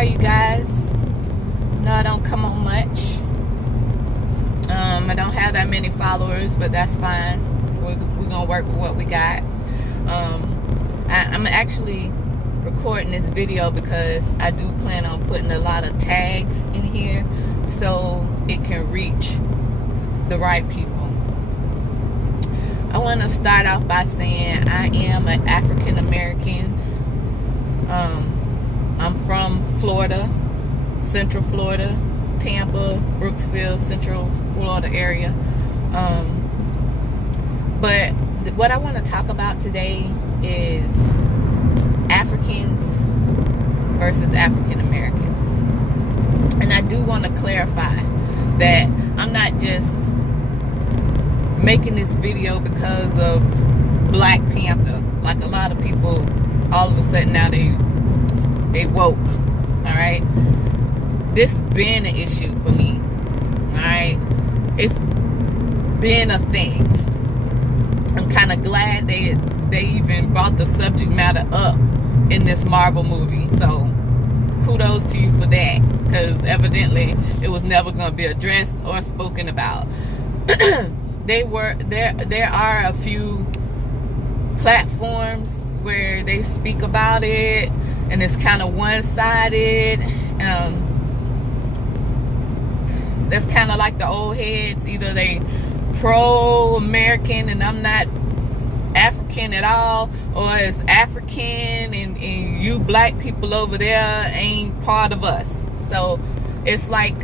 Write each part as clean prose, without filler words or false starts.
are you guys? No, I don't come on much. I don't have that many followers, but that's fine. We're gonna work with what we got. I'm actually recording this video because I do plan on putting a lot of tags in here so it can reach the right people. I want to start off by saying I am an African American. I'm from Florida, Central Florida, Tampa, Brooksville, Central Florida area. But what I want to talk about today is Africans versus African Americans. And I do want to clarify that I'm not just making this video because of Black Panther. Like a lot of people, all of a sudden now they woke. Alright? This been an issue for me. Alright? It's been a thing. I'm kind of glad they even brought the subject matter up in this Marvel movie. So kudos to you for that, because evidently it was never going to be addressed or spoken about. There are a few platforms where they speak about it, and it's kind of one-sided. That's kind of like the old heads. Either they pro-American and I'm not African at all, or it's African and you black people over there ain't part of us. So it's like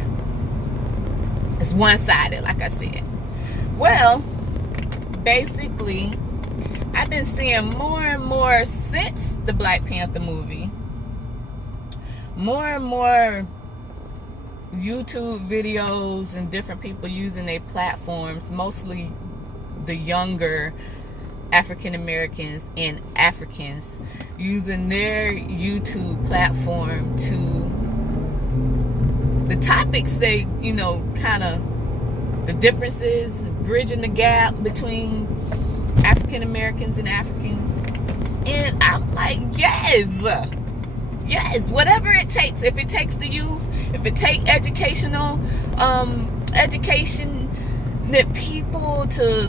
it's one-sided, like I said. Well, basically I've been seeing more and more since the Black Panther movie, more and more YouTube videos and different people using their platforms, mostly the younger African Americans and Africans, using their YouTube platform to the topics they, kind of the differences, bridging the gap between African Americans and Africans. And I'm like, yes, whatever it takes. If it takes the youth, if it takes education that people to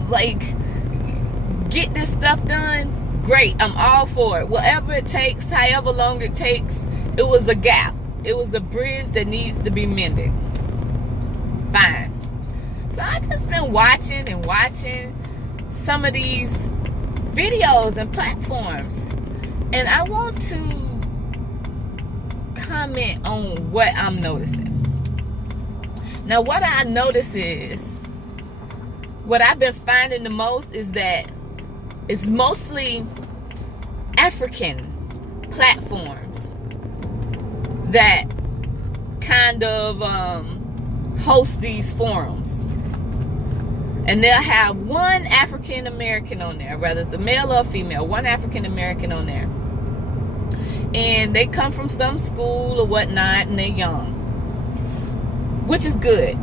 get this stuff done, great. I'm all for it. Whatever it takes, however long it takes. It was a gap. It was a bridge that needs to be mended. Fine. So I just been watching some of these videos and platforms, and I want to comment on what I'm noticing. Now, what I notice is, what I've been finding the most is that it's mostly African platforms that kind of host these forums. And they'll have one African American on there, whether it's a male or a female, one African American on there. And they come from some school or whatnot, and they're young, which is good.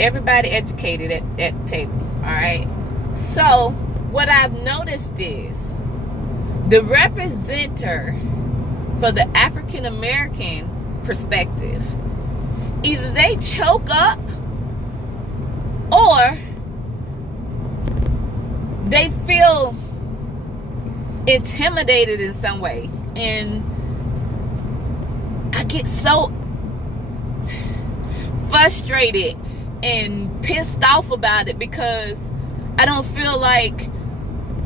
Everybody educated at the table, all right? So what I've noticed is the representative for the African American perspective, either they choke up or they feel intimidated in some way. And I get so frustrated and pissed off about it because I don't feel like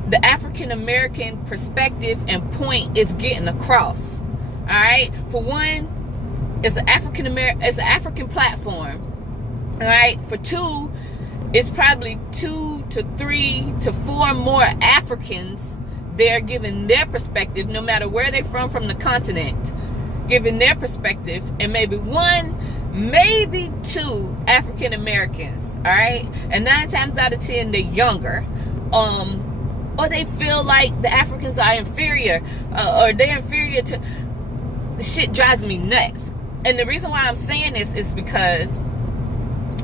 the African American perspective and point is getting across. All right, for one, it's an African platform. All right, for two, it's probably 2 to 3 to 4 more Africans there giving their perspective, no matter where they're from the continent, giving their perspective, and maybe 1, maybe 2 African Americans. All right, and 9 times out of 10 they're younger, or they feel like the Africans are inferior, or they're inferior to. The shit drives me nuts. And the reason why I'm saying this is because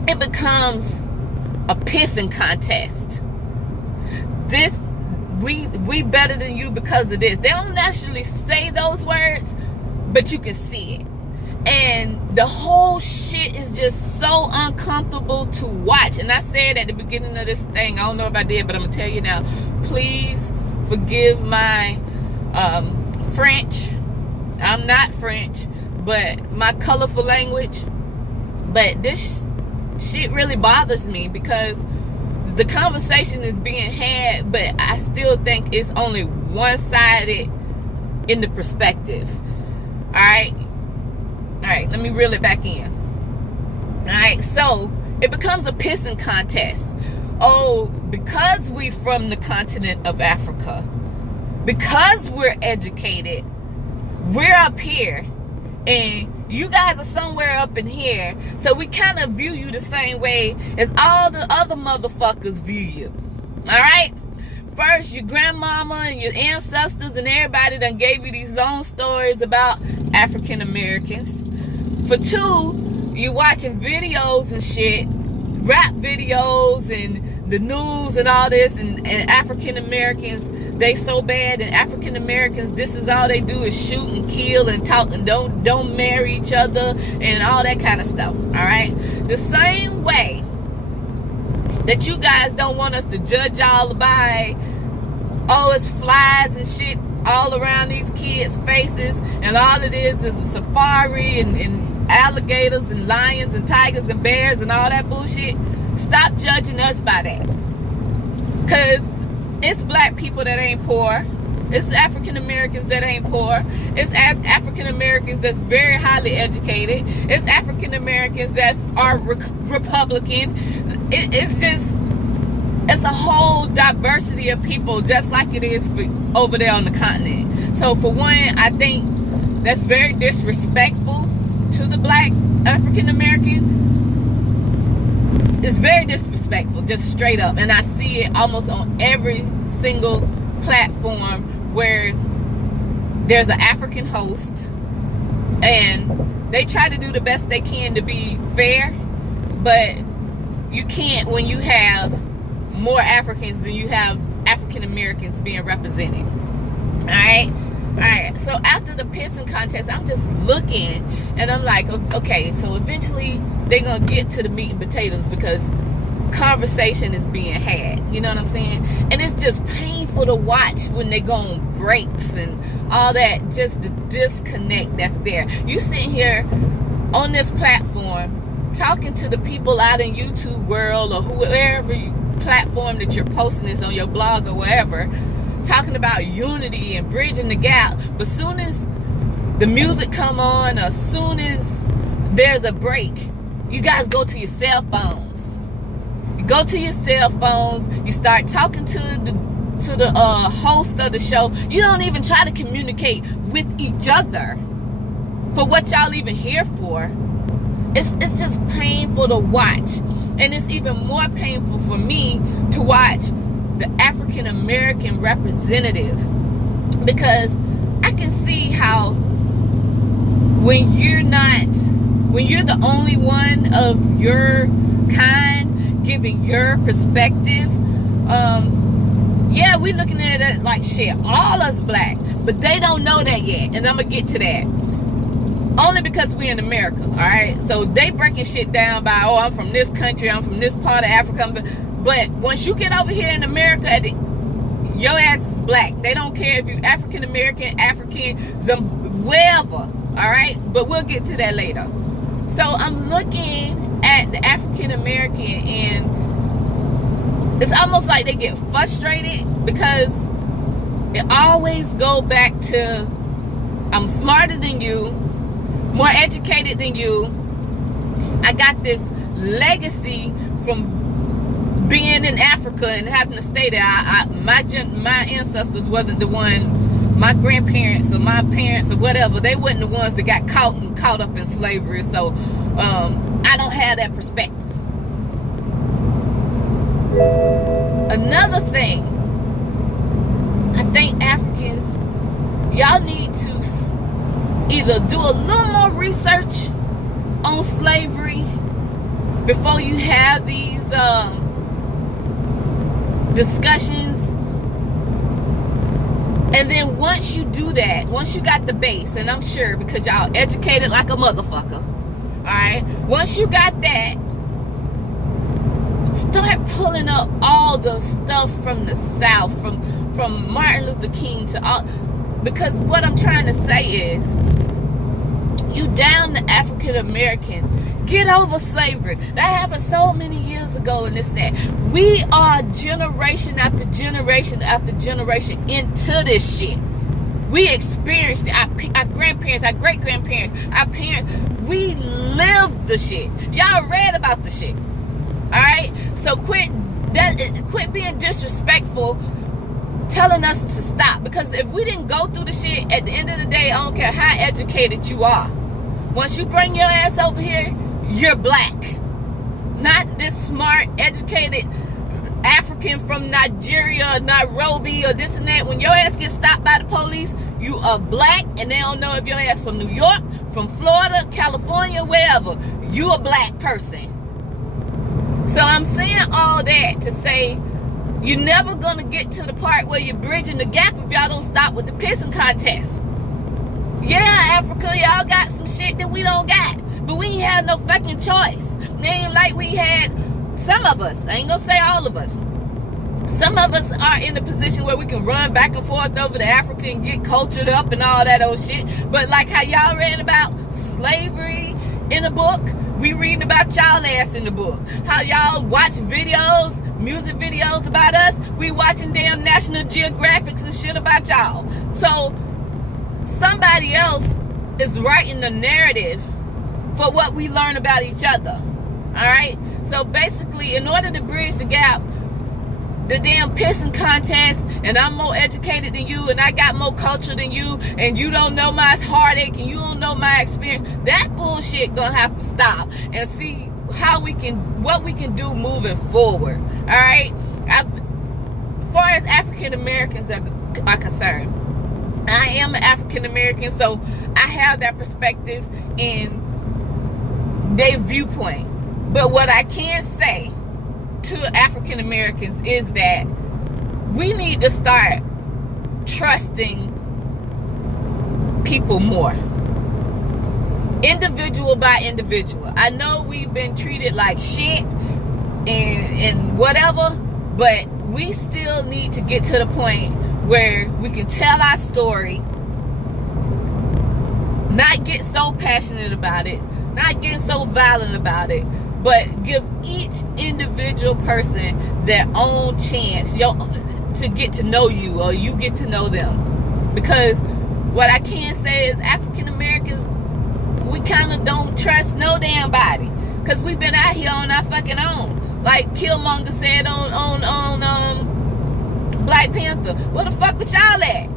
it becomes a pissing contest. We better than you because of this. They don't actually say those words, but you can see it. And the whole shit is just so uncomfortable to watch. And I said at the beginning of this thing, I don't know if I did, but I'm gonna tell you now, please forgive my French. I'm not French, but my colorful language. But this shit really bothers me because the conversation is being had, but I still think it's only one-sided in the perspective. Alright, let me reel it back in. Alright, so it becomes a pissing contest. Oh, because we from the continent of Africa, because we're educated, we're up here, and you guys are somewhere up in here, so we kind of view you the same way as all the other motherfuckers view you. Alright? First, your grandmama and your ancestors and everybody done gave you these long stories about African Americans. For two, you watching videos and shit, rap videos and the news and all this, and African Americans, they so bad, and African Americans, this is all they do is shoot and kill and talk and don't marry each other and all that kind of stuff. Alright? The same way that you guys don't want us to judge y'all by, oh, it's flies and shit all around these kids' faces, and all it is a safari and alligators and lions and tigers and bears and all that bullshit. Stop judging us by that. Because it's black people that ain't poor. It's African Americans that ain't poor. It's African Americans that's very highly educated. It's African Americans that are Republican. It's a whole diversity of people, just like it is over there on the continent. So for one, I think that's very disrespectful to the black African American. It's very disrespectful, just straight up. And I see it almost on every single platform where there's an African host and they try to do the best they can to be fair, but you can't when you have more Africans than you have African Americans being represented. Alright, so after the pissing contest, I'm just looking and I'm like, okay, so eventually they're gonna get to the meat and potatoes because conversation is being had, you know what I'm saying? And it's just painful to watch when they go on breaks and all that, just the disconnect that's there. You sitting here on this platform talking to the people out in YouTube world or whoever platform that you're posting this on, your blog or wherever, talking about unity and bridging the gap, but soon as the music come on or soon as there's a break, you guys go to your cell phones. You go to your cell phones, you start talking to the host of the show. You don't even try to communicate with each other for what y'all even here for. It's just painful to watch. And it's even more painful for me to watch the African American representative, because I can see how when you're the only one of your kind giving your perspective, yeah, we looking at it like shit, all us black, but they don't know that yet, and I'm gonna get to that. Only because we in America, alright? So they breaking shit down by, oh, I'm from this country, I'm from this part of Africa. But once you get over here in America, your ass is black. They don't care if you're African American, African, wherever, alright? But we'll get to that later. So I'm looking at the African American, and it's almost like they get frustrated because it always go back to, I'm smarter than you, more educated than you. I got this legacy from being in Africa and having to stay there. My ancestors wasn't the one, my grandparents or my parents or whatever, they wasn't the ones that got caught up in slavery. So I don't have that perspective. Another thing, I think Africans, y'all need to either do a little more research on slavery before you have these discussions, And then once you do that, once you got the base, and I'm sure because y'all educated like a motherfucker, all right? Once you got that, start pulling up all the stuff from the South, from Martin Luther King to all, because what I'm trying to say is, you down the African American, get over slavery. That happened so many years ago and this and that. We are generation after generation after generation into this shit. We experienced it. Our grandparents, our great-grandparents, our parents, we lived the shit. Y'all read about the shit. Alright? So quit being disrespectful, telling us to stop. Because if we didn't go through the shit, at the end of the day, I don't care how educated you are. Once you bring your ass over here, you're black. Not this smart, educated African from Nigeria, Nairobi, or this and that. When your ass gets stopped by the police, you are black, and they don't know if your ass from New York, from Florida, California, wherever. You a black person. So I'm saying all that to say, you're never gonna get to the part where you're bridging the gap if y'all don't stop with the pissing contest. Yeah, Africa, y'all got some shit that we don't got, but we ain't had no fucking choice. It ain't like we had, some of us, I ain't gonna say all of us, some of us are in a position where we can run back and forth over to Africa and get cultured up and all that old shit. But like how y'all read about slavery in a book, we reading about y'all ass in the book. How y'all watch videos, music videos about us, we watching damn National Geographics and shit about y'all. So somebody else is writing the narrative for what we learn about each other. Alright? So basically, in order to bridge the gap, the damn pissing contest, and I'm more educated than you, and I got more culture than you, and you don't know my heartache, and you don't know my experience, that bullshit gonna have to stop and see how we can, what we can do moving forward. Alright? As far as African Americans are concerned, I am an African American, so I have that perspective in their viewpoint. But what I can say to African Americans is that we need to start trusting people more, individual by individual. I know we've been treated like shit and whatever, but we still need to get to the point where we can tell our story, not get so passionate about it, not get so violent about it, but give each individual person their own chance to get to know you, or you get to know them. Because what I can say is African Americans, we kind of don't trust no damn body, because we've been out here on our fucking own. Like Killmonger said on Black Panther, where the fuck was y'all at?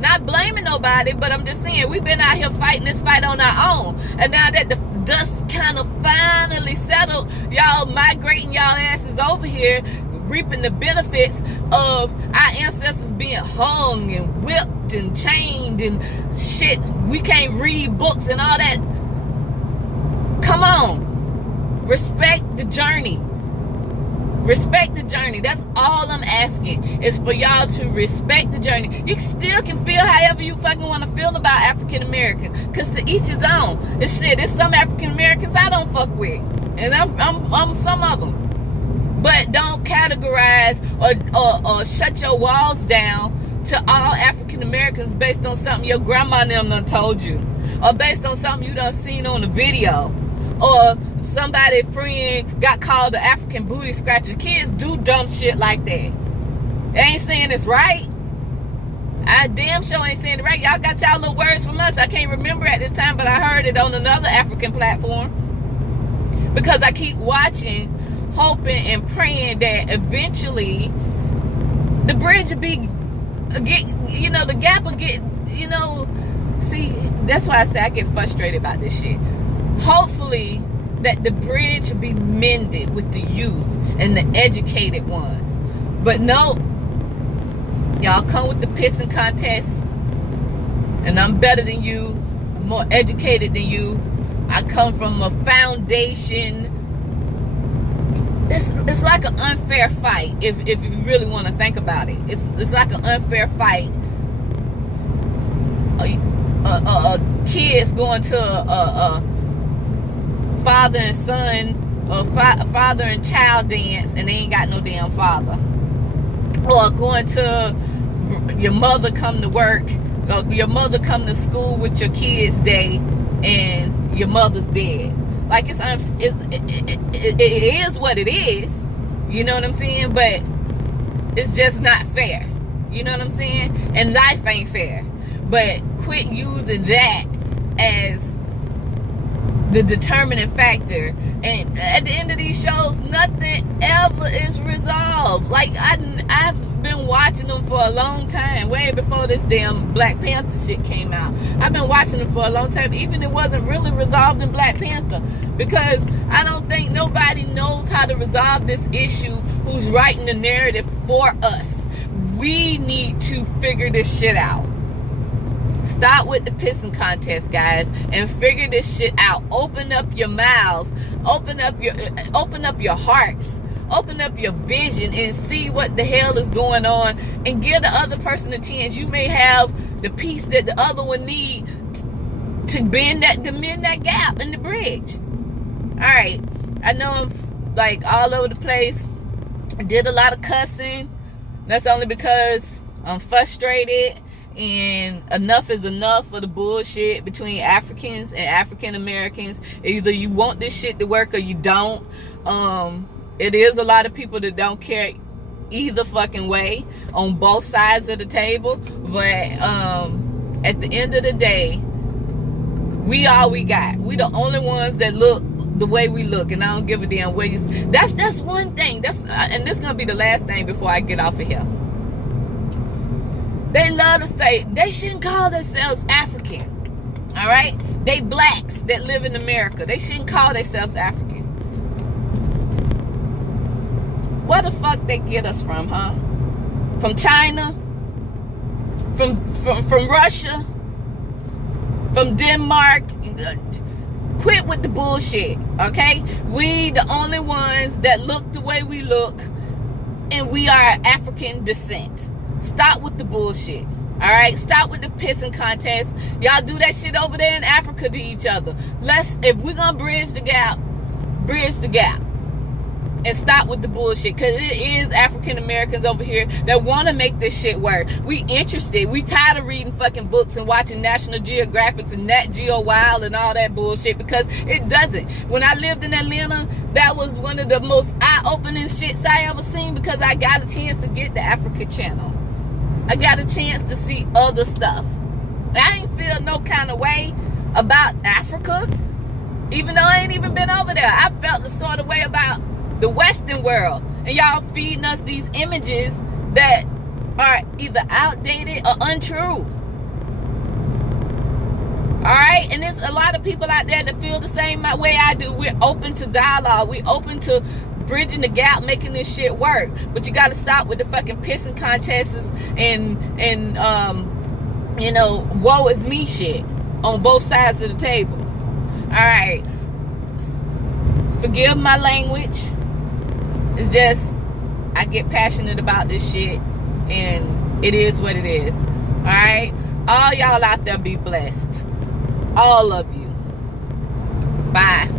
Not blaming nobody, but I'm just saying, we've been out here fighting this fight on our own. And now that the dust kind of finally settled, y'all migrating y'all asses over here, reaping the benefits of our ancestors being hung and whipped and chained and shit. We can't read books and all that. Come on. Respect the journey. Respect the journey. That's all I'm asking, is for y'all to respect the journey. You still can feel however you fucking want to feel about African Americans, because to each his own. It's shit. There's some African Americans I don't fuck with, and I'm some of them. But don't categorize or shut your walls down to all African Americans based on something your grandma and them done told you, or based on something you done seen on the video, or somebody friend got called the African booty scratcher. Kids do dumb shit like that. They ain't saying it's right. I damn sure ain't saying it right. Y'all got y'all little words from us. I can't remember at this time, but I heard it on another African platform. Because I keep watching, hoping and praying that eventually the bridge will the gap will get, see, that's why I say I get frustrated about this shit. Hopefully that the bridge will be mended with the youth and the educated ones. But no, y'all come with the pissing contest, and I'm better than you, I'm more educated than you, I come from a foundation. It's like an unfair fight if you really want to think about it. It's like an unfair fight kids going to a father and son or father and child dance and they ain't got no damn father, or going to your mother come to work, or your mother come to school with your kids day and your mother's dead. Like it is what it is, you know what I'm saying? But it's just not fair, you know what I'm saying? And life ain't fair. But quit using that as the determining factor. And at the end of these shows, nothing ever is resolved. Like I've been watching them for a long time, way before this damn Black Panther shit came out. I've been watching them for a long time, even it wasn't really resolved in Black Panther, because I don't think nobody knows how to resolve this issue who's writing the narrative for us. We need to figure this shit out. Stop with the pissing contest, guys, and figure this shit out. Open up your mouths, open up your hearts, open up your vision, and see what the hell is going on, and give the other person a chance. You may have the piece that the other one need to mend that gap in the bridge. All right, I know I'm like all over the place. I did a lot of cussing. That's only because I'm frustrated. And enough is enough for the bullshit between Africans and African Americans. Either you want this shit to work or you don't. It is a lot of people that don't care either fucking way on both sides of the table. But at the end of the day, we all we got. We the only ones that look the way we look, and I don't give a damn where you. That's one thing. And this gonna be the last thing before I get off of here. They love to say they shouldn't call themselves African. All right? They blacks that live in America. They shouldn't call themselves African. Where the fuck they get us from, huh? From China? From Russia? From Denmark? Quit with the bullshit, okay? We the only ones that look the way we look, and we are African descent. Stop with the bullshit. All right, stop with the pissing contest. Y'all do that shit over there in Africa to each other. If we're gonna bridge the gap, and stop with the bullshit. Because it is African Americans over here that want to make this shit work. We interested. We tired of reading fucking books and watching National Geographics and Nat Geo Wild and all that bullshit, because it doesn't. When I lived in Atlanta, that was one of the most eye-opening shits I ever seen, because I got a chance to get the Africa Channel. I got a chance to see other stuff. I ain't feel no kind of way about Africa, even though I ain't even been over there. I felt the sort of way about the Western world. And y'all feeding us these images that are either outdated or untrue. Alright? And there's a lot of people out there that feel the same way I do. We're open to dialogue. We're open to bridging the gap, making this shit work. But you gotta stop with the fucking pissing contests and you know, woe is me shit on both sides of the table. Alright. Forgive my language. It's just I get passionate about this shit, and it is what it is. Alright? All y'all out there be blessed. All of you. Bye.